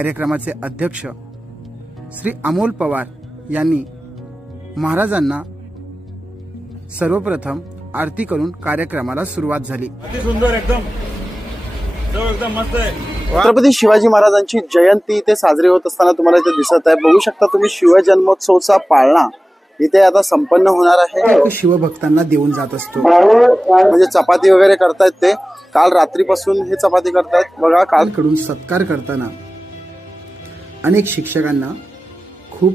कार्यक्रमाचे अध्यक्ष श्री अमोल पवार यांनी महाराजांना सर्वप्रथम आरती करून कार्यक्रमाला सुरुवात झाली। अति सुंदर एकदम मस्त आहे। छत्रपती शिवाजी महाराजांची जयंती इथे साजरी होत असताना तुम्हाला इथे दिसत आहे, बघू शकता तुम्ही शिवजन्मोत्सवचा पाळणा इथे आता संपन्न होणार आहे। शिवभक्तांना देऊन जात असतो, म्हणजे चपाती वगैरे करतायत ते, काल रात्रीपासून हे चपाती करतायत बघा। कालकडून सत्कार करताना अनेक शिक्षकांना खूप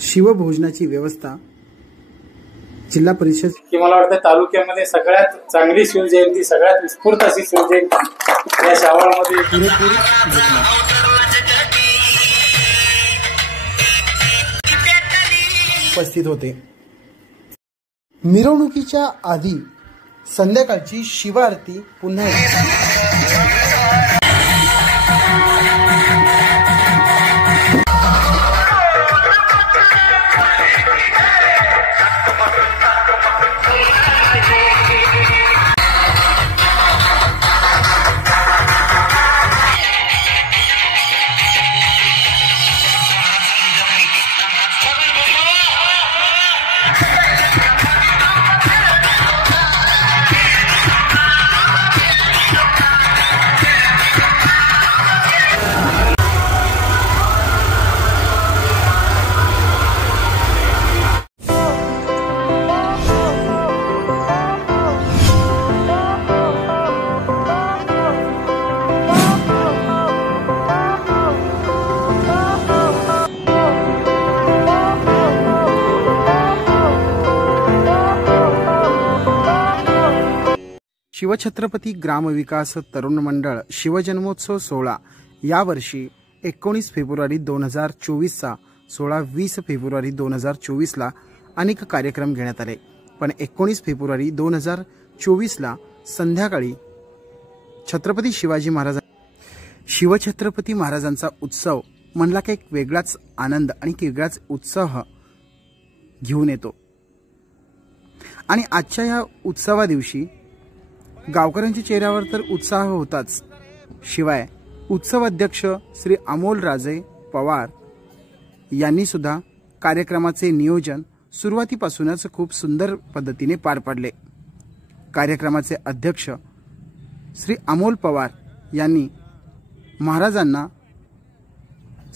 शिवभोजनाची व्यवस्था जिल्हा परिषद की मला वाटतं तालुक्यामध्ये सगळ्यात चांगली शिवजयंती, सगळ्यात उत्स्फूर्त अशी शिवजयंती या शावळमध्ये उपस्थित होते। मिरवणुकीच्या आधी संध्याकाळची शिव आरती पुन्हा शिवछत्रपती ग्रामविकास तरुण मंडळ शिवजन्मोत्सव सोहळा यावर्षी 19 फेब्रुवारी 2024 चा 16-20 फेब्रुवारी 2024 ला अनेक कार्यक्रम घेण्यात आले, पण 19 फेब्रुवारी 2024 ला संध्याकाळी छत्रपती शिवछत्रपती महाराजांचा उत्सव म्हणला की एक वेगळाच आनंद आणि वेगळाच उत्साह घेऊन येतो। आणि आजच्या या उत्सवा दिवशी गावकऱ्यांच्या चेहऱ्यावर तर उत्साह होताच, शिवाय उत्सव अध्यक्ष श्री अमोल राजे पवार यांनी सुद्धा कार्यक्रमाचे नियोजन सुरुवातीपासूनच खूप सुंदर पद्धतीने पार पाडले। कार्यक्रमाचे अध्यक्ष श्री अमोल पवार यांनी महाराजांना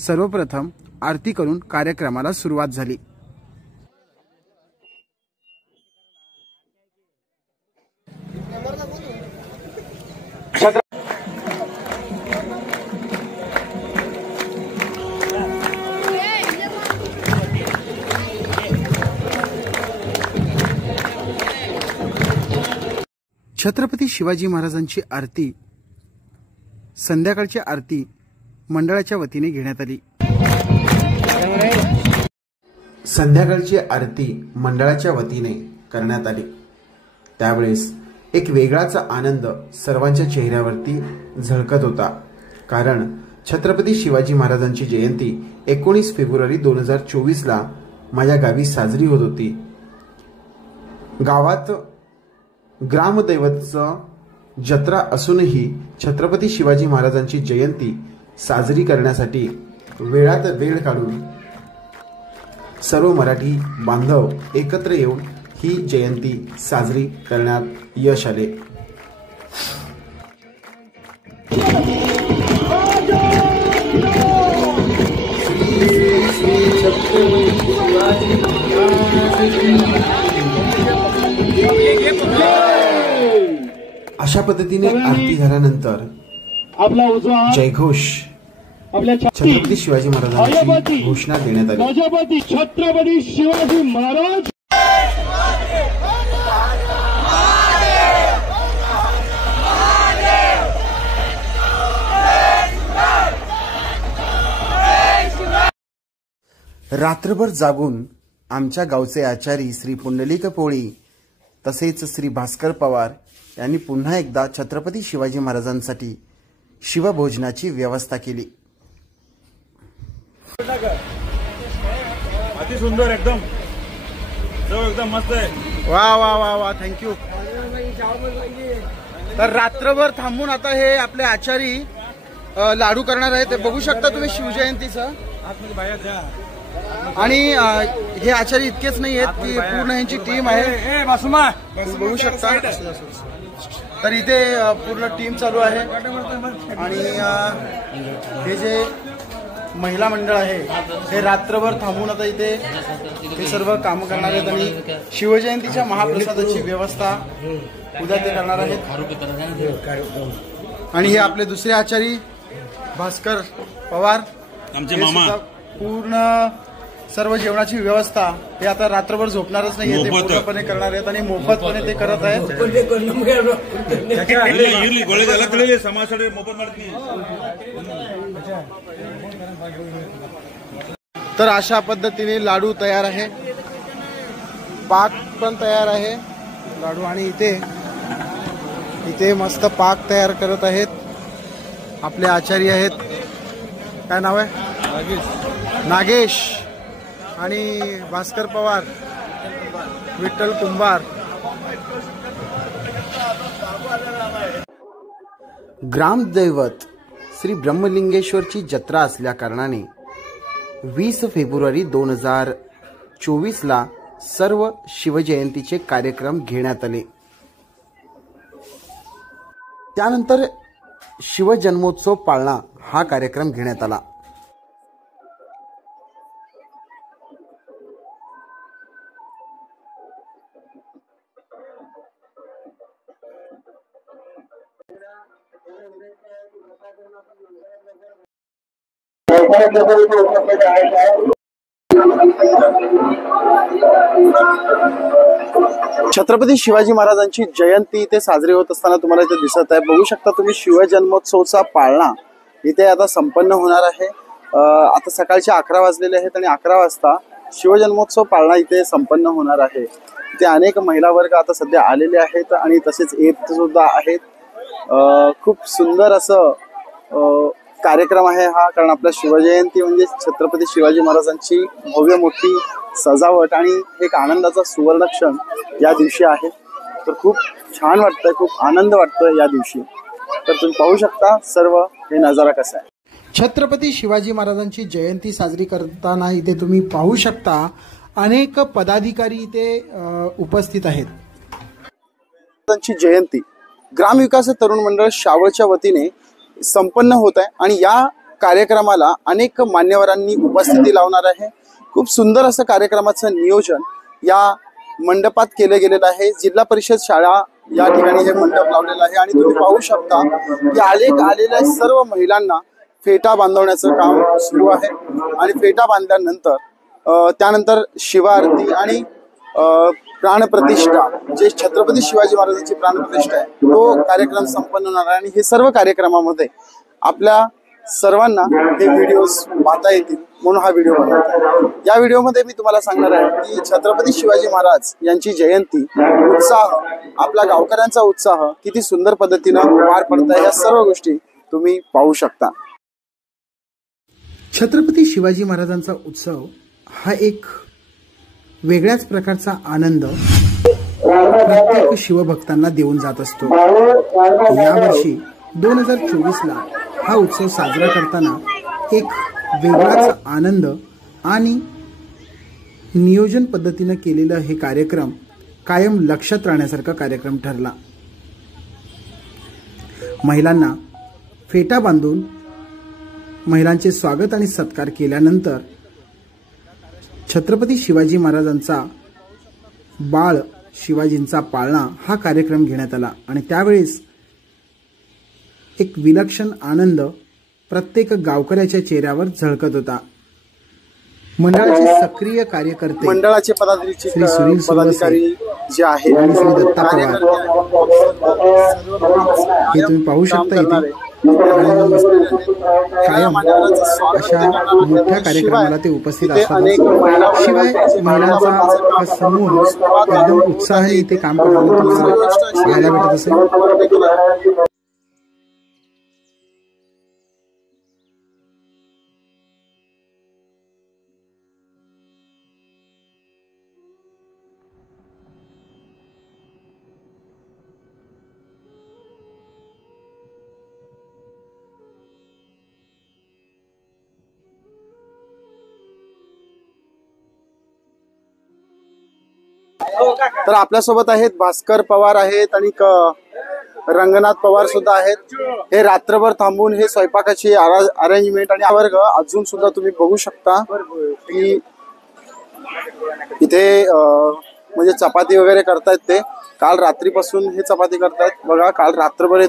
सर्वप्रथम आरती करून कार्यक्रमाला सुरुवात झाली। छत्रपती शिवाजी महाराजांची आरती संध्याकाळची आरती मंडळाच्या वतीने घेण्यात आली। संध्याकाळची आरती मंडळाच्या वतीने करण्यात आली, त्यावेळेस एक वेगळाच आनंद सर्वांच्या चेहऱ्यावरती झळकत होता, कारण छत्रपती शिवाजी महाराजांची जयंती 19 फेब्रुवारी 2024 ला माझ्या गावी साजरी होत होती। गावात ग्रामदैवतचं जत्रा असूनही छत्रपती शिवाजी महाराजांची जयंती साजरी करण्यासाठी वेळात वेळ काढून सर्व मराठी बांधव एकत्र येऊन ही जयंती साजरी करण्यात यश आले। अशा पद्धतीने आरती झाल्यानंतर जयघोष छत्रपती शिवाजी महाराजांची घोषणा देण्यात आली। छत्रपती शिवाजी महाराज रात्रभर जागून आमच्या गावचे आचारी श्री पुंडलिक पोळी तसेच श्री भास्कर पवार यांनी पुन्हा एकदा छत्रपती शिवाजी महाराजांसाठी शिवभोजनाची व्यवस्था केली। अति सुंदर एकदम एकदम मस्त आहे। वा वा वा वा, थँक्यू। तर रात्रभर थांबून आता हे आपले आचारी लाडू करणार आहेत। ते बघू शकता तुम्ही शिवजयंतीचं। आणि हे आचारी इतकेच नाही आहेत की पूर्ण यांची टीम आहे, बघू शकता। तर इथे पूर्ण टीम चालू आहे आणि हे जे महिला मंडळ आहे हे रात्रभर थांबून आता इथे हे सर्व काम करणार आहेत आणि शिवजयंतीच्या महाप्रसादाची व्यवस्था उद्या ते करणार आहेत। आणि हे आपले दुसरे आचारी भास्कर पवार, आमचे मामा, पूर्ण सर्व जेवणाची व्यवस्था हे आता रात्रभर झोपणारच नाही, ते पूर्णपणे करणार आहेत आणि मोफतपणे ते करत आहेत। तर अशा पद्धतीने लाडू तयार आहे, पाक पण तयार आहे लाडू, आणि इथे मस्त पाक तयार करत आहेत आपले आचार्य आहेत। काय नाव आहे? नागेश आणि भास्कर पवार, विठ्ठल कुंभार। ग्रामदैवत श्री ब्रह्मलिंगेश्वरची जत्रा असल्या कारणाने 20 फेब्रुवारी 2024ला सर्व शिवजयंतीचे कार्यक्रम घेण्यात आले। त्यानंतर शिवजन्मोत्सव पाळणा हा कार्यक्रम घेण्यात आला। छत्रपती शिवाजी महाराजांची जयंती इथे साजरी होत असताना तुम्हाला इथे दिसत आहे, बघू शकता तुम्ही शिवजन्मोत्सवचा पाळणा इथे आता संपन्न होणार आहे। आता सकाळचे 11 वाजलेले आहेत आणि 11 वाजता शिवजन्मोत्सव पाळणा इथे संपन्न होणार आहे। इथे अनेक महिला वर्ग आता सध्या आलेले आहेत आणि तसेच येत सुद्धा आहेत। खूप सुंदर असं कार्यक्रम आहे हा, कारण आपला शिवजयंती म्हणजे छत्रपती शिवाजी महाराजांची भव्य मोठी सजावट आणि एक आनंदाचा सुवर्ण क्षण या दिवशी आहे। तर खूप छान वाटतंय, खूप आनंद वाटतोय या दिवशी। तर तुम्ही पाहू शकता सर्व हे नजारा कसा आहे। छत्रपती शिवाजी महाराजांची जयंती साजरी करताना इथे तुम्ही पाहू शकता अनेक पदाधिकारी इथे उपस्थित आहेत। त्यांची जयंती ग्रामविकास तरुण मंडळ शावळच्या वतीने संपन्न होत आहे आणि या कार्यक्रमाला अनेक मान्यवरांनी उपस्थिती लावणार आहे। खूप सुंदर असं कार्यक्रमाचं नियोजन या मंडपात केलं गेलेलं आहे। जिल्हा परिषद शाळा या ठिकाणी हे मंडप लावलेलं आहे आणि तुम्ही पाहू शकता की आलेल्या सर्व महिलांना फेटा बांधवण्याचं काम सुरू आहे आणि फेटा बांधल्यानंतर त्यानंतर शिवाआरती आणि प्राणप्रतिष्ठा, जे छत्रपती शिवाजी महाराजांची प्राणप्रतिष्ठा आहे तो कार्यक्रम संपन्न होणार आहे। आणि हे सर्व कार्यक्रमामध्ये आपल्या सर्वांना हे व्हिडिओज पाहता येतील म्हणून हा व्हिडिओ बनवत आहे। या व्हिडिओमध्ये मी तुम्हाला सांगणार आहे की छत्रपती शिवाजी महाराज यांची जयंती, उत्साह, आपल्या गावकऱ्यांचा उत्साह किती सुंदर पद्धतीनं पार पडत आहे, या सर्व गोष्टी तुम्ही पाहू शकता। छत्रपती शिवाजी महाराजांचा उत्सव हा एक वेगळ्याच प्रकारचा आनंद प्रत्येक शिवभक्तांना देऊन जात असतो। यावर्षी 2024ला हा उत्सव साजरा करताना एक वेगळाच आनंद आणि नियोजन पद्धतीने केलेलं हे कार्यक्रम कायम लक्षात राहण्यासारखा कार्यक्रम ठरला। महिलांना फेटा बांधून महिलांचे स्वागत आणि सत्कार केल्यानंतर छत्रपती शिवाजी महाराजांचा बाळ शिवाजींचा पाळणा हा कार्यक्रम घेण्यात आला आणि त्यावेळेस एक विलक्षण आनंद प्रत्येक गावकऱ्याच्या चेहऱ्यावर झळकत होता। मंडळाचे सक्रिय कार्यकर्ते, मंडळाचे पदाधिकारी जे आहेत आणि श्री दत्ता पवार हे तुम्ही पाहू शकता इथे कायम अशा मोठ्या कार्यक्रमाला ते उपस्थित असतात. शिवाय महिलांचा हा समूह एकदम उत्साहाने इथे काम करताना तुम्हाला पाहायला भेटत असेल. तर आपल्यासोबत आहेत भास्कर पवार आहेत आणि रंगनाथ पवार सुद्धा आहेत. हे रात्रभर थांबून हे स्वयंपाकाची अरेंजमेंट आणि वर्ग अजून सुद्धा तुम्ही बघू शकता की इथे म्हणजे चपाती वगैरे करतायत. ते काल रात्रीपासून हे चपाती करतायत बघा. काल रात्रभर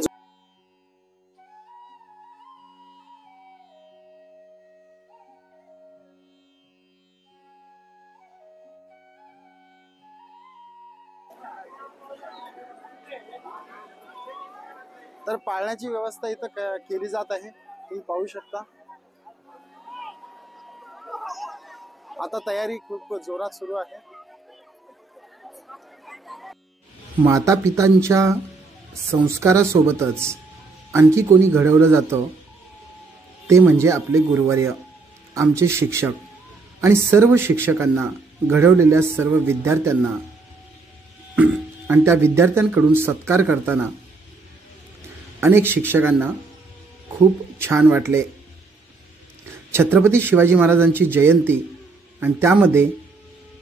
तर पाळण्याची व्यवस्था इथं केली जात आहे. तुम्ही पाहू शकता. आता तयारी खूप जोरात सुरू आहे. माता पितांच्या संस्कारासोबतच आणखी कोणी घडवलं जातं ते म्हणजे आपले गुरुवर्य, आमचे शिक्षक. आणि सर्व शिक्षकांना, घडवलेल्या सर्व विद्यार्थ्यांना आणि त्या विद्यार्थ्यांकडून सत्कार करताना अनेक शिक्षकांना खूप छान वाटले. छत्रपती शिवाजी महाराजांची जयंती आणि त्यामध्ये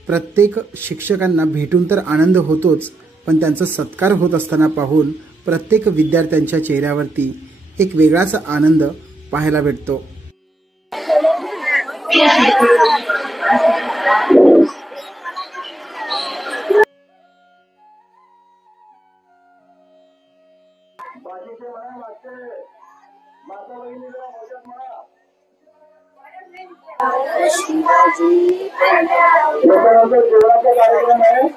प्रत्येक शिक्षकांना भेटून तर आनंद होतोच, पण त्यांचा सत्कार होत असताना पाहून प्रत्येक विद्यार्थ्यांच्या चेहऱ्यावरती एक वेगळाच आनंद पाहायला भेटतो. कार्यक्रम आहे.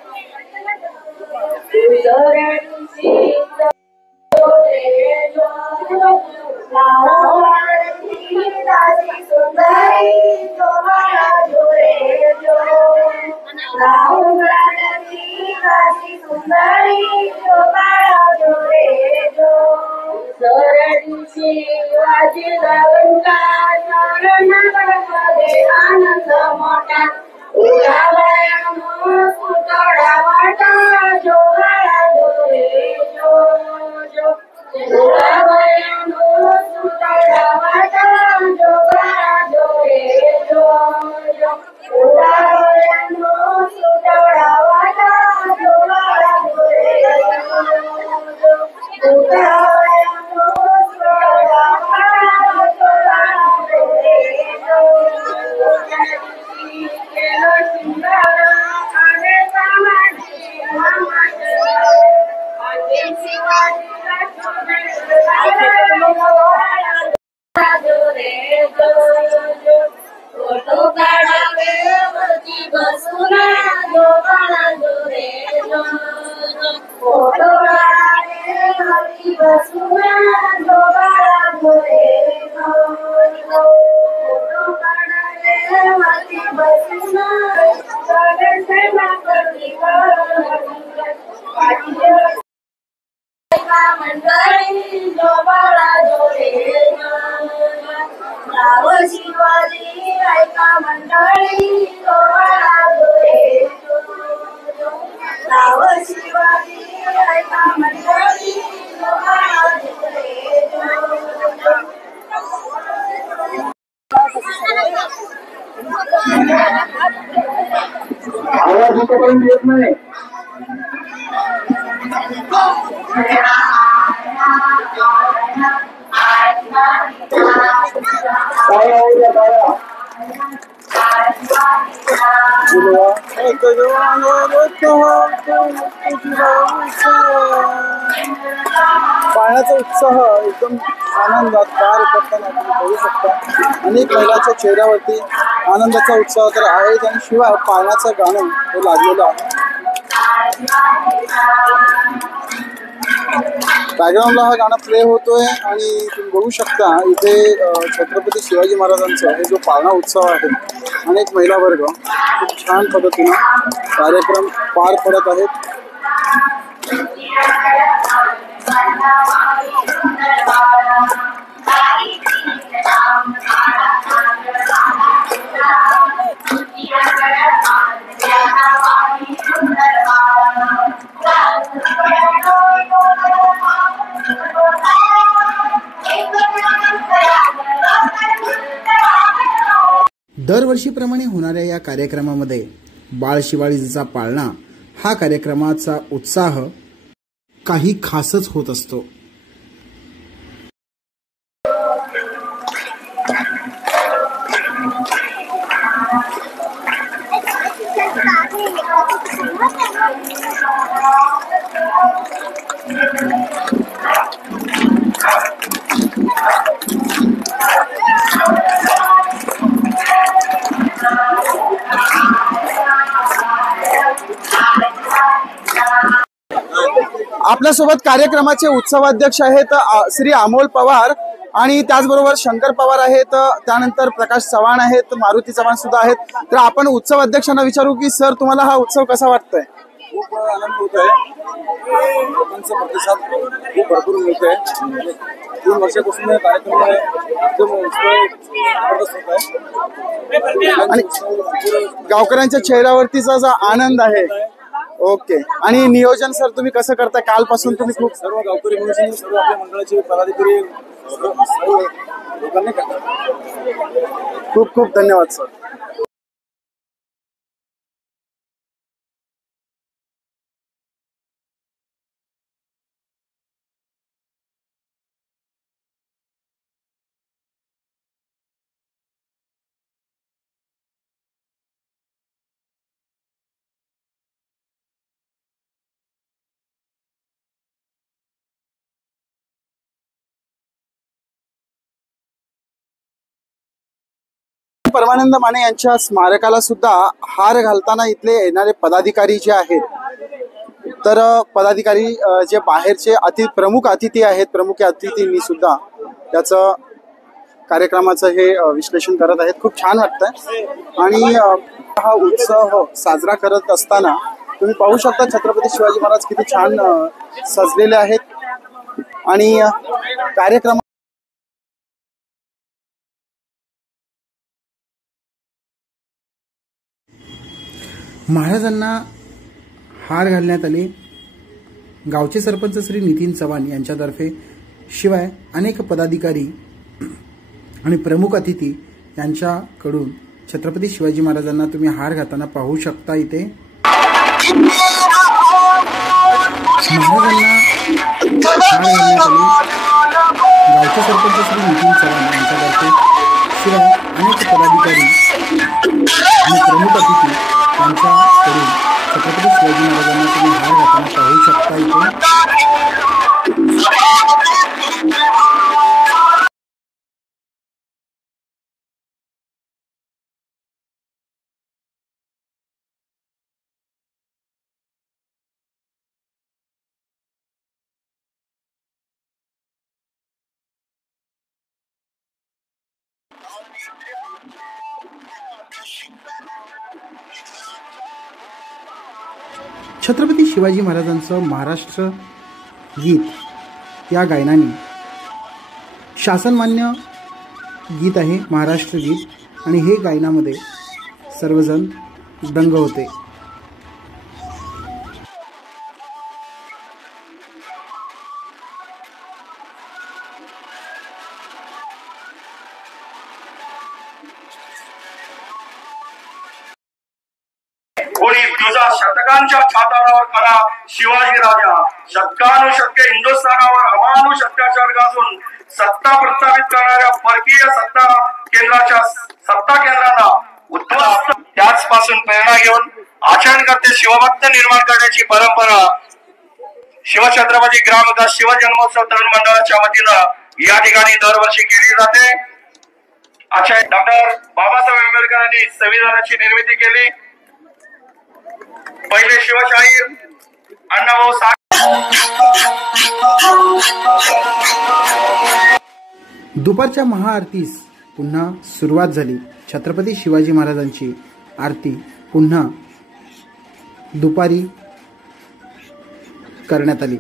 आवाज इथपर्यंत येत नाही. पाळण्याचा उत्साह एकदम आनंदात पार करताना आपण बघू शकता. अनेक महिलांच्या चेहऱ्यावरती आनंदाचा उत्साह तर आहेच आणि शिवाय पाळण्याचं गाणं हे लागलेलं आहे. बॅकग्राऊंडला हा गाणं प्ले होतोय आणि तुम्ही बघू शकता इथे छत्रपती शिवाजी महाराजांचा हे जो पाळणा उत्सव आहे अनेक महिला वर्ग खूप छान पद्धतीने कार्यक्रम पार पडत आहेत. दरवर्षीप्रमाणे होणाऱ्या या कार्यक्रमामध्ये बाळ शिवाजीचा पाळणा हा कार्यक्रमाचा उत्साह काही खासच होत असतो. आपल्यासोबत कार्यक्रमाचे उत्सवाध्यक्ष आहेत श्री अमोल पवार आणि त्याचबरोबर शंकर पवार आहेत, त्यानंतर प्रकाश चव्हाण आहेत, मारुती चव्हाण सुद्धा आहेत. तर आपण उत्सव अध्यक्षांना विचारू की सर तुम्हाला हा उत्सव कसा वाटतोय? खूप आनंद होत आहे. लोकांचा प्रतिसाद खूप भरपूर मिळत आहे. 3 वर्षापासून कार्यक्रम एकदम जबरदस्त होत आहे आणि गावकऱ्यांच्या चेहऱ्यावरतीचा जो आनंद आहे. ओके. आणि नियोजन सर तुम्ही कसं करताय? कालपासून तुम्ही खूप सर्व गावकरी मिळून सर्व आपल्या मंडळाचे पदाधिकारी सर्व लोकांनी करतात. खूप खूप धन्यवाद सर. परमानंद माने यांच्या स्मारकाला सुद्धा हार घालताना इथले येणारे पदाधिकारी जे आहेत, तर पदाधिकारी जे बाहेरचे प्रमुख अतिथी आहेत, प्रमुख अतिथींनी सुद्धा त्याचं कार्यक्रमाचं हे विश्लेषण करत आहेत. खूप छान वाटतंय. आणि हा उत्सव साजरा करत असताना तुम्ही पाहू शकता छत्रपती शिवाजी महाराज किती छान सजलेले आहेत. आणि कार्यक्रम महाराजांना हार घालण्यात आले. गावचे सरपंच श्री नितीन चव्हाण यांच्यातर्फे, शिवाय अनेक पदाधिकारी आणि प्रमुख अतिथी यांच्याकडून छत्रपती शिवाजी महाराजांना तुम्ही हार घालताना पाहू शकता. इथे महाराजांना हार घालण्यात आले. गावचे सरपंच श्री नितीन चव्हाण यांच्यातर्फे, शिवाय अनेक पदाधिकारी आणि प्रमुख अतिथी यांच्याकडून छत्रपती शिवाजी महाराजांना तुम्ही हार घालताना पाहू शकता. इथे छत्रपती शिवाजी महाराजांचं महाराष्ट्र गीत या गायनाने शासनमान्य गीत आहे, महाराष्ट्र गीत. आणि हे गायनामध्ये सर्वजण दंग होते. कोणी तुझा शतकांच्या छाताडावर करा शिवाजी राजा, शतकानुशतके हिंदुस्थानावर अमानुष अत्याचार गाजून सत्ता प्रस्थापित करणाऱ्या परकीय सत्ता केंद्रांना उद्ध्वस्त, त्याचपासून प्रेरणा घेऊन आचरणकर्ते शिवभक्त निर्माण करण्याची परंपरा शिवछत्रपती ग्रामविकास शिवजन्मोत्सव तरुण मंडळाच्या वतीनं या ठिकाणी दरवर्षी केली जाते. आचार्य डॉक्टर बाबासाहेब आंबेडकरांनी संविधानाची निर्मिती केली. पहिले शिवशाही अण्णाभाऊ दुपारच्या महाआरतीस पुन्हा सुरुवात झाली. छत्रपती शिवाजी महाराजांची आरती पुन्हा दुपारी करण्यात आली.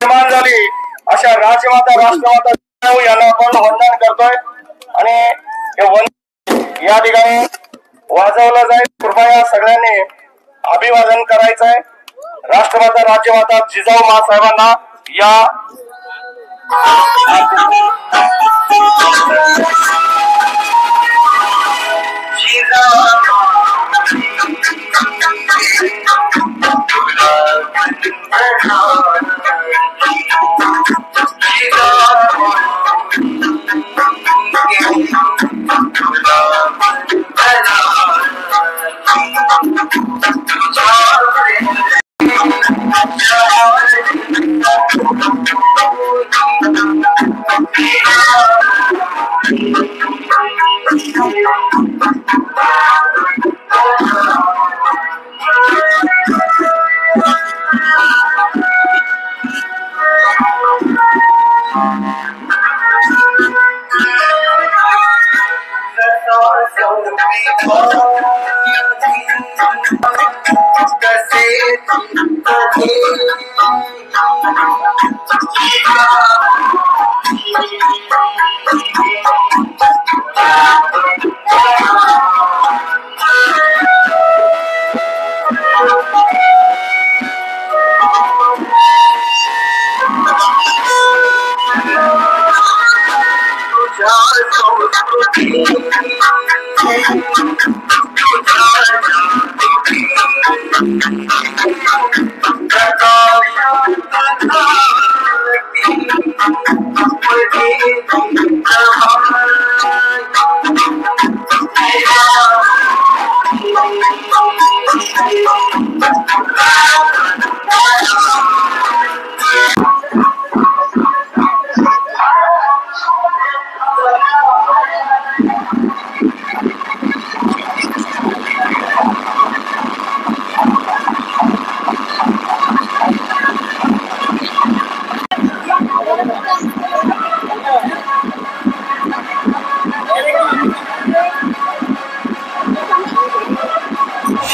निर्माण झाली अशा राजमाता राष्ट्रमाता यांना आपण वंदन करतोय आणि या ठिकाणी वाजवलं जाईल. कृपया सगळ्यांनी अभिवादन करायचंय. राष्ट्रमाता राज्यमाता जिजाऊ महासाहेबांना या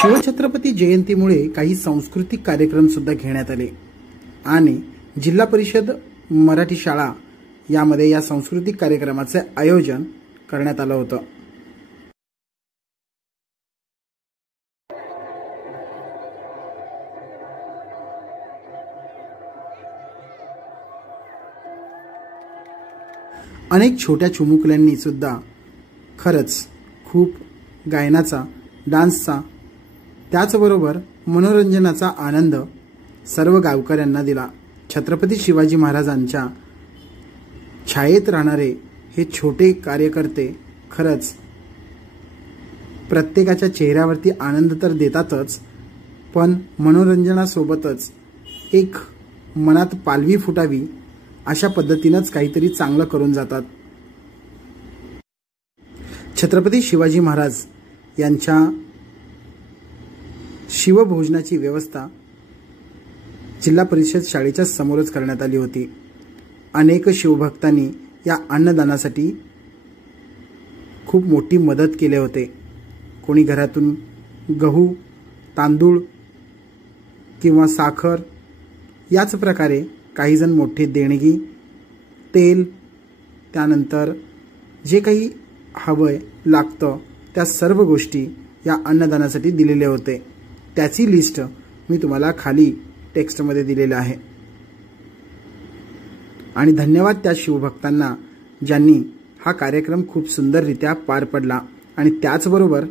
शिवछत्रपती जयंतीमुळे काही सांस्कृतिक कार्यक्रम सुद्धा घेण्यात आले आणि जिल्हा परिषद मराठी शाळा यामध्ये या सांस्कृतिक कार्यक्रमाचे आयोजन करण्यात आलं होतं. अनेक छोट्या चिमुकल्यांनी सुद्धा खरंच खूप गायनाचा, डान्सचा, त्याचबरोबर मनोरंजनाचा आनंद सर्व गावकऱ्यांना दिला. छत्रपती शिवाजी महाराजांच्या छायेत राहणारे हे छोटे कार्यकर्ते खरंच प्रत्येकाच्या चेहऱ्यावरती आनंद तर देतातच, पण मनोरंजनासोबतच एक मनात पालवी फुटावी अशा पद्धतीनेच काहीतरी चांगलं करून जातात. छत्रपती शिवाजी महाराज यांच्या शिवभोजनाची व्यवस्था जिल्हा परिषद शाळेच्या समोरच करण्यात आली होती। अनेक शिवभक्तांनी या अन्नदानासाठी खूप मोठी मदत केले होते। कोणी घरातून गहू, तांदूळ किंवा साखर याच प्रकारे काही जण मोठे देणगी, तेल, त्यानंतर जे काही हवंय लागतं त्या सर्व गोष्टी या अन्नदानासाठी दिलेले होते। त्याची लिस्ट मी तुम्हाला खाली टेक्स्टमध्ये दिलेलं आहे। आणि धन्यवाद त्या शिवभक्तांना ज्यांनी हा कार्यक्रम खूप सुंदररित्या पार पडला। आणि त्याचबरोबर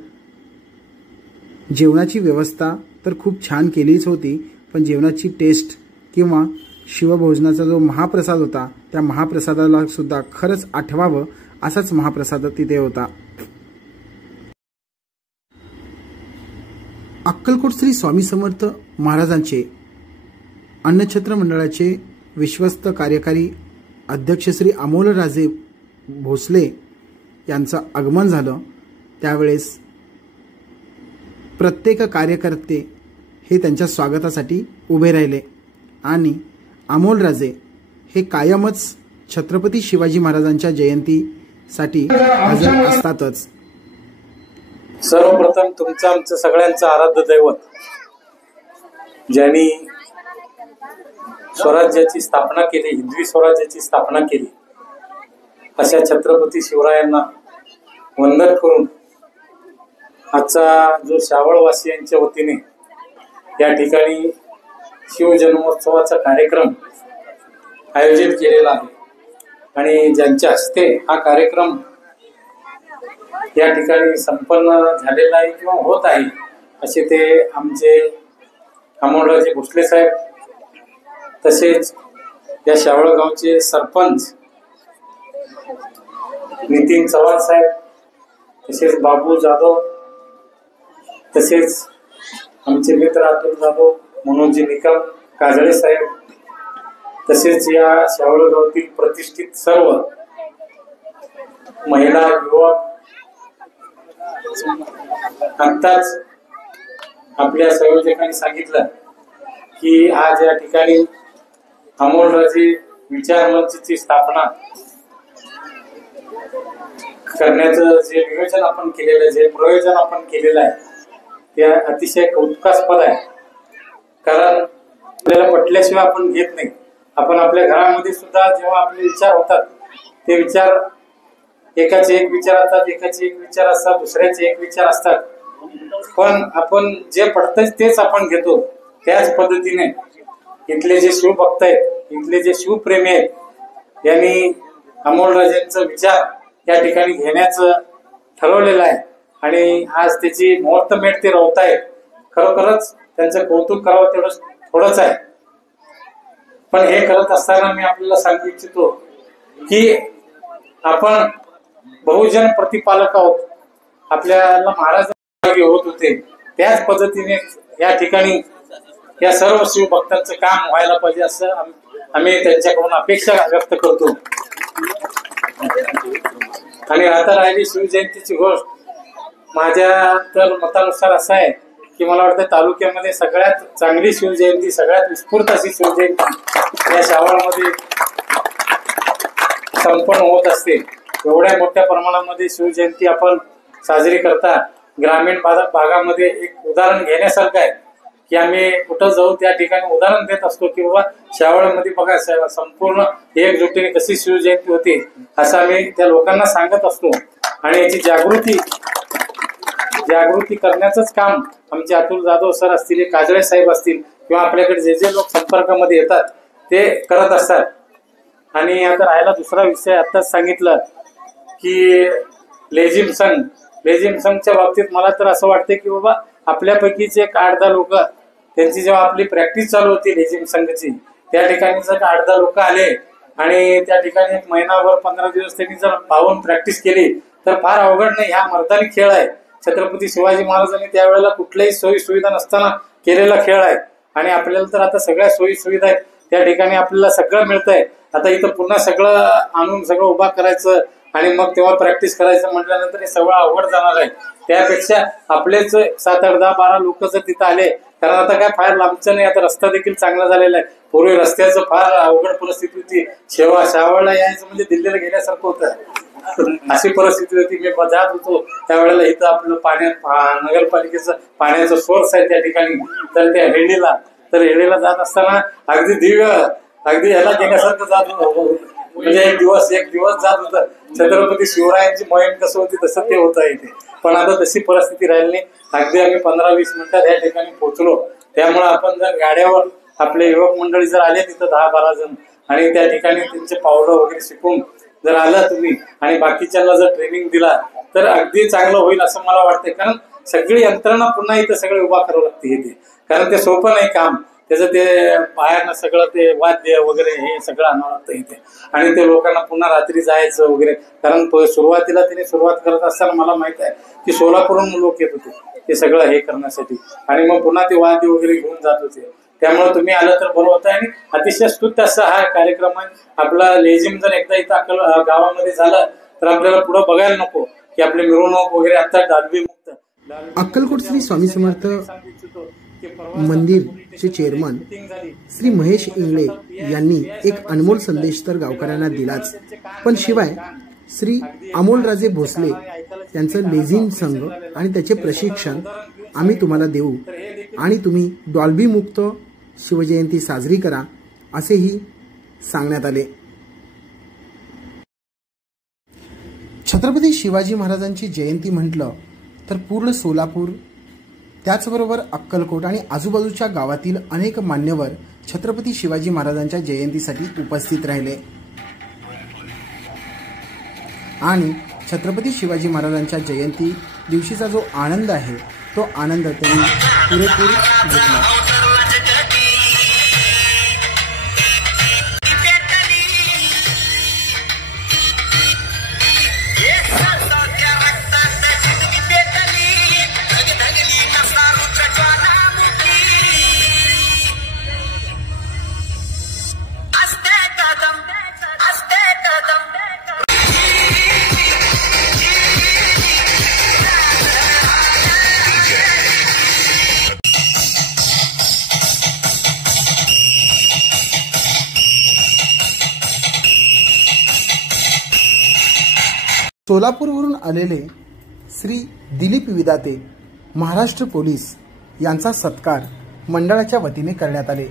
जेवणाची व्यवस्था तर खूप छान केलीच होती, पण जेवणाची टेस्ट किंवा शिवभोजनाचा जो महाप्रसाद होता त्या महाप्रसादाला सुद्धा खरंच आठवावं असाच महाप्रसाद तिथे होता। अक्कलकोट श्री स्वामी समर्थ महाराजांचे अन्नछत्र मंडळाचे विश्वस्त कार्यकारी अध्यक्ष श्री अमोलराजे भोसले यांचं आगमन झालं। त्यावेळेस प्रत्येक कार्यकर्ते हे त्यांच्या स्वागतासाठी उभे राहिले आणि अमोलराजे हे कायमच छत्रपती शिवाजी महाराजांच्या जयंतीसाठी हजर असतातच। सर्वप्रथम तुमचं आमचं सगळ्यांचं आराध्य दैवत, ज्यांनी स्वराज्याची स्थापना केली, हिंदवी स्वराज्याची स्थापना केली, अशा छत्रपती शिवरायांना वंदन करून आजचा जो शावळवासियांच्या वतीने या ठिकाणी शिवजन्मोत्सवाचा कार्यक्रम आयोजित केलेला आहे आणि ज्यांच्या हस्ते हा कार्यक्रम या ठिकाणी संपन्न झालेला आहे किंवा होत आहे असे ते आमचे अमोलराजे भोसले साहेब, तसेच या शावळगावचे सरपंच नितीन चव्हाण साहेब, तसेच बाबू जाधव, तसेच आमचे मित्र अतुल जाधव, मनोजी निकम, काजळे साहेब, तसेच या शावळगावातील प्रतिष्ठित सर्व महिला, युवक, आताच आपल्या संयोजकांनी सांगितलं की आज या ठिकाणी अमोलराजे विचार मंचची स्थापना करण्याचं जे नियोजन आपण केलेलं आहे, जे प्रयोजन आपण केलेलं आहे ते अतिशय कौतुकास्पद आहे। कारण आपल्याला पटल्याशिवाय आपण घेत नाही। आपण आपल्या घरामध्ये सुद्धा जेव्हा आपले विचार होतात ते विचार एकाचे एक विचार असतात, एकाचे एक विचार असतात, दुसऱ्याचे एक विचार असतात, पण आपण जे पडतंय तेच आपण घेतो। त्याच पद्धतीने इथले जे शिवभक्त आहेत, इथले जे शिवप्रेमी आहेत, यांनी अमोलराजेंचा विचार या ठिकाणी घेण्याचं ठरवलेलं आहे आणि आज त्याची मुहूर्तमेढ ते रोवतायत। खरोखरच त्यांचं कौतुक करावं तेवढं थोडंच आहे। पण हे करत असताना मी आपल्याला सांगू इच्छितो की आपण बहुजन प्रतिपालक आहोत। आपल्याला महाराज होत होते त्याच पद्धतीने या ठिकाणी या सर्व शिवभक्तांचं काम व्हायला पाहिजे असं आम्ही त्यांच्याकडून अपेक्षा व्यक्त करतो। आणि आता राहिली शिवजयंतीची गोष्ट, माझ्या तर मतानुसार असं आहे की मला वाटतं तालुक्यामध्ये सगळ्यात चांगली शिवजयंती, सगळ्यात उत्स्फूर्त अशी शिवजयंती या शावळमध्ये संपन्न होत असते। एवढ्या मोठ्या प्रमाणामध्ये शिवजयंती आपण साजरी करता, ग्रामीण भागामध्ये एक उदाहरण घेण्यासारखं आहे की आम्ही कुठं जाऊ त्या ठिकाणी उदाहरण देत असतो की बाबा शावळमध्ये बघा संपूर्ण एकजुटीने कशी शिवजयंती होती असं आम्ही त्या लोकांना सांगत असतो। आणि याची जागृती करण्याचंच काम आमचे अतुल जाधव सर असतील, काजळे साहेब असतील किंवा आपल्याकडे जे जे लोक संपर्कामध्ये येतात ते करत असतात। आणि आता राहिला दुसरा विषय, आताच सांगितलं की लेझिम संघच्या बाबतीत मला तर असं वाटतं की बाबा आपल्यापैकीचे एक 8-10 लोक, त्यांची जेव्हा आपली प्रॅक्टिस चालू होती लेझिम संघची, त्या ठिकाणी जर 8-10 लोक आले आणि त्या ठिकाणी एक महिनाभर 15 दिवस त्यांनी जर पाहून प्रॅक्टिस केली तर फार अवघड नाही। हा मर्दानी खेळ आहे। छत्रपती शिवाजी महाराजांनी त्यावेळेला कुठल्याही सोयी सुविधा नसताना केलेला खेळ आहे आणि आपल्याला तर आता सगळ्या सोयी सुविधा आहेत, त्या ठिकाणी आपल्याला सगळं मिळतंय। आता इथं पुन्हा सगळं आणून सगळं उभा करायचं आणि मग तेव्हा प्रॅक्टिस करायचं म्हटल्यानंतर हे सगळं अवघड जाणार आहे. त्यापेक्षा आपलेच 7, 8, 10, 12 लोक जर तिथं आले, कारण आता काय फार लांबचं नाही, आता रस्ता देखील चांगला झालेला आहे. पूर्वी रस्त्याचं फार अवघड परिस्थिती होती. शावळला यायचं म्हणजे दिल्लीला गेल्यासारखं होतं, अशी परिस्थिती होती. मी जात होतो त्यावेळेला इथं आपलं पाण्यात नगरपालिकेचं पाण्याचा सोर्स आहे त्या ठिकाणी, तर त्या हेडीला जात असताना अगदी दिव्य अगदी ह्याला गेल्यासारखं जात होतं. म्हणजे एक दिवस जात होतं. छत्रपती शिवरायांची मोहीम कसं होती तसं ते होतं इथे. पण आता तशी परिस्थिती राहिली नाही. अगदी आम्ही 15-20 मिनिटात या ठिकाणी पोहोचलो. त्यामुळे आपण जर गाड्यावर आपले युवक मंडळी जर आले तिथं 10-12 जण आणि त्या ठिकाणी त्यांचे पावलं वगैरे शिकून जर आला तुम्ही आणि बाकीच्यांना जर ट्रेनिंग दिला तर अगदी चांगलं होईल असं मला वाटतंय. कारण सगळी यंत्रणा पुन्हा इथं सगळं उभा करावं लागते इथे, कारण ते सोपं नाही काम. त्याचं ते बाहेरनं सगळं ते वाद्य वगैरे हे सगळं आणावं लागतं इथे, आणि ते लोकांना पुन्हा रात्री जायचं वगैरे. कारण सुरुवातीला तिने सुरुवात करत असताना मला माहित आहे की सोलापूरहून लोक येत होते ते सगळं हे करण्यासाठी, आणि मग पुन्हा ते वाद्य वगैरे घेऊन जात होते. त्यामुळे तुम्ही आलं तर बरं होतं. आणि अतिशय स्तुत्य असा हा कार्यक्रम आहे आपला. लेझिम जर एकदा इथं गावामध्ये झालं तर आपल्याला पुढे बघायला नको की आपली मिरवणूक वगैरे आता डॉल्बी मुक्त. अक्कलकोट श्री स्वामी समर्थ मंदिरचे चेअरमन श्री महेश इंगळे यांनी एक अनमोल संदेश तर गावकऱ्यांना दिलाच, पण शिवाय श्री अमोलराजे भोसले यांचं लेझिम संघ आणि त्याचे प्रशिक्षण आम्ही तुम्हाला देऊ आणि तुम्ही डॉल्बी मुक्त शिवजयंती साजरी करा असेही सांगण्यात आले. छत्रपती शिवाजी महाराजांची जयंती म्हटलं तर पूर्ण सोलापूर त्याचबरोबर अक्कलकोट आणि आजूबाजूच्या गावातील अनेक मान्यवर छत्रपती शिवाजी महाराजांच्या जयंतीसाठी उपस्थित राहिले आणि छत्रपती शिवाजी महाराजांच्या जयंती दिवशीचा जो आनंद आहे तो आनंद त्यांनी पुरेपूर घेतला. सोलापूरवरून आलेले श्री दिलीप विदाते महाराष्ट्र पोलीस यांचा सत्कार मंडळाच्या वतीने करण्यात आले.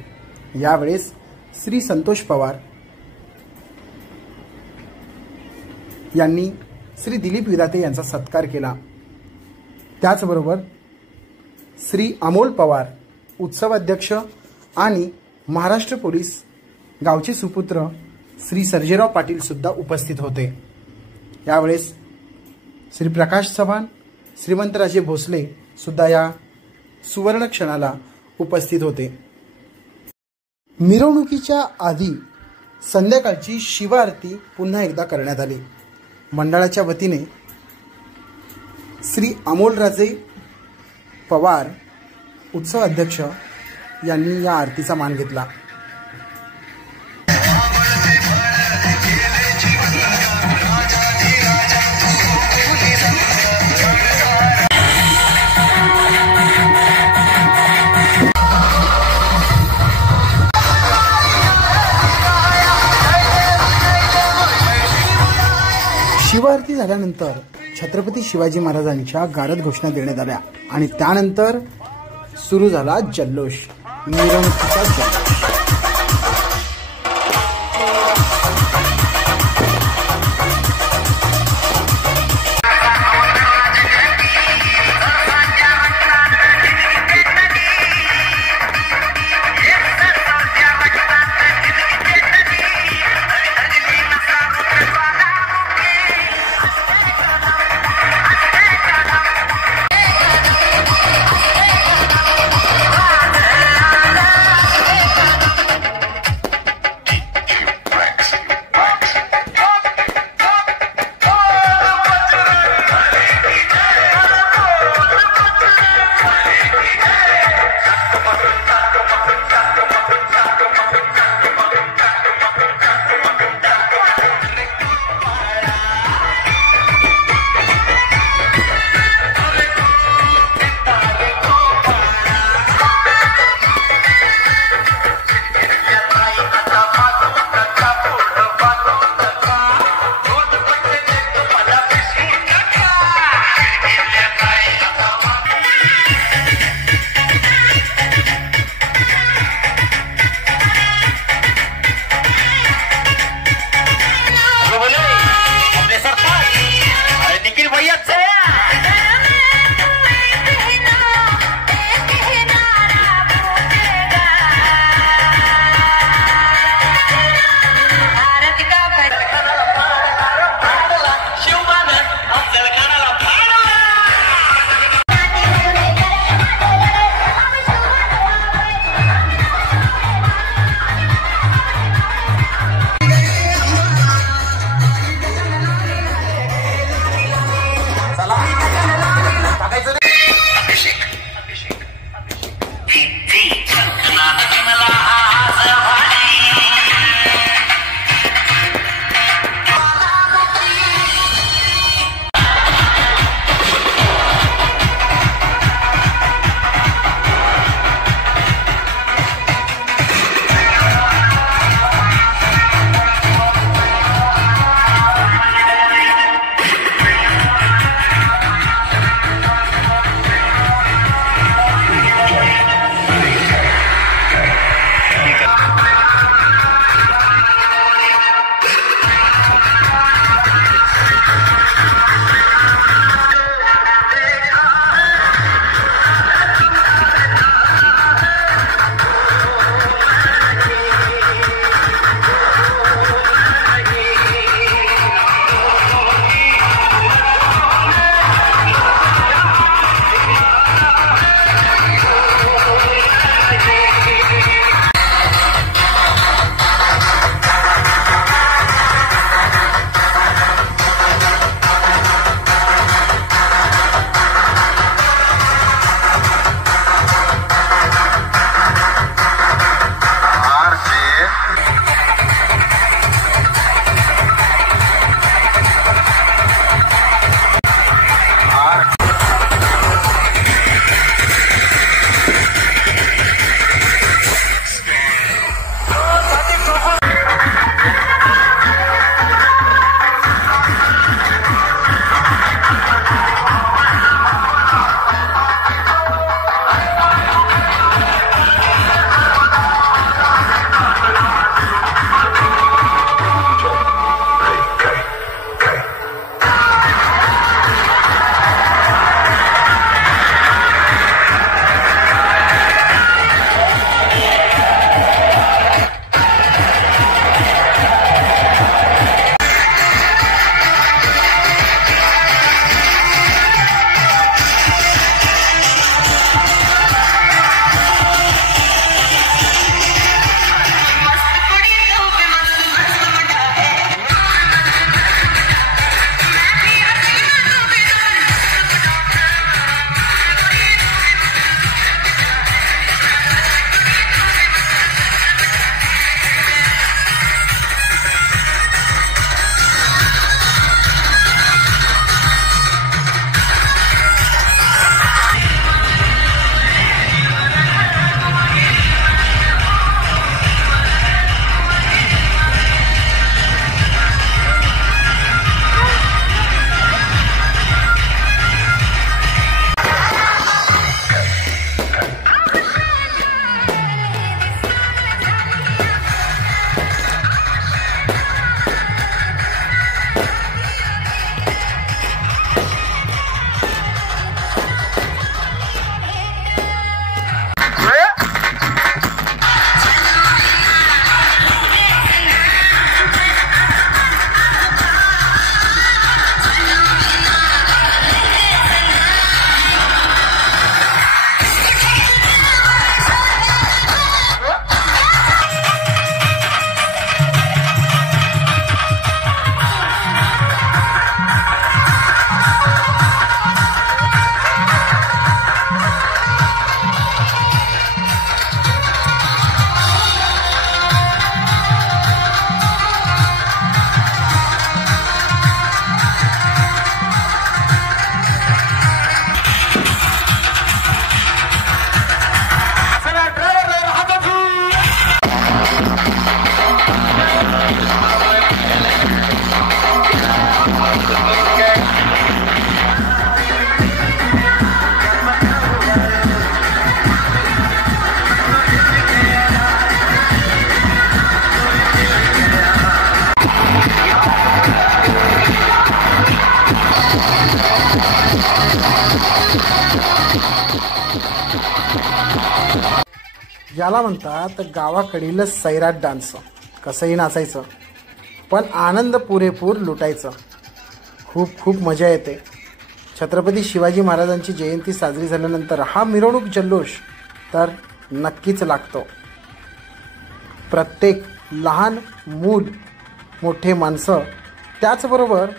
यावेळेस श्री संतोष पवार यांनी श्री दिलीप विदाते यांचा सत्कार केला. त्याचबरोबर श्री अमोल पवार उत्सवाध्यक्ष आणि महाराष्ट्र पोलीस गावचे सुपुत्र श्री सर्जेराव पाटील सुद्धा उपस्थित होते. यावेळेस श्री प्रकाश चव्हाण श्रीमंतराजे भोसले सुद्धा या सुवर्ण क्षणाला उपस्थित होते. मिरवणुकीच्या आधी संध्याकाळची शिवाआरती पुन्हा एकदा करण्यात आली. मंडळाच्या वतीने श्री अमोलराजे पवार उत्सव अध्यक्ष यांनी या आरतीचा मान घेतला. शिवाआरती झाल्यानंतर छत्रपती शिवाजी महाराजांच्या गारद घोषणा देण्यात आल्या आणि त्यानंतर सुरू झाला जल्लोष, मिरवणुकीचा जल्लोष. ज्याला म्हणतात गावाकडील सैराट डान्स. कसंही नाचायचं पण आनंद पुरेपूर लुटायचं. खूप खूप मजा येते. छत्रपती शिवाजी महाराजांची जयंती साजरी झाल्यानंतर हा मिरवणूक जल्लोष तर नक्कीच लागतो. प्रत्येक लहान मूल, मोठे माणसं, त्याचबरोबर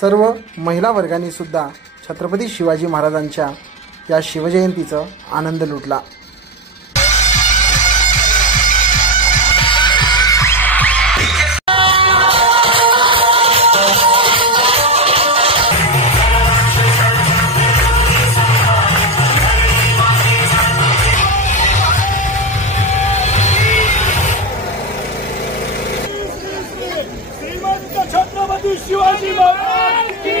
सर्व महिला वर्गाने सुद्धा छत्रपती शिवाजी महाराजांच्या या शिवजयंतीचा आनंद लुटला. छत्रपती शिवाजी महाराज की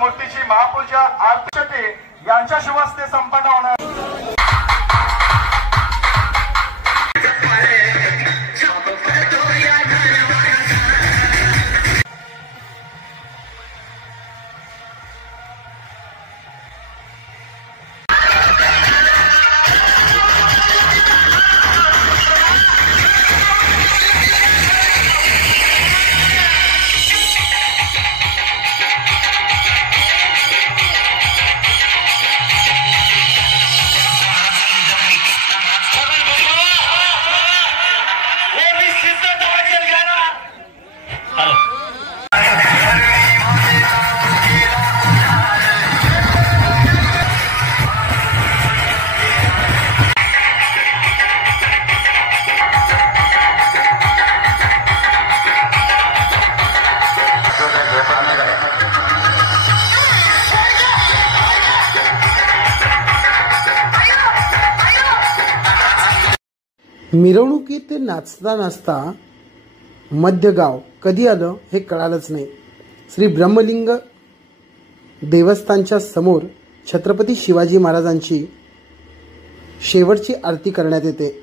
मूर्तीची महापूजा आरती यांच्या शुभ हस्ते संपन्न होणार. मिरवणुकीत नाचता नाचता मध्यगाव कधी आलं हे कळालंच नाही. श्री ब्रह्मलिंग देवस्थानच्या समोर छत्रपती शिवाजी महाराजांची शेवटची आरती करण्यात येते.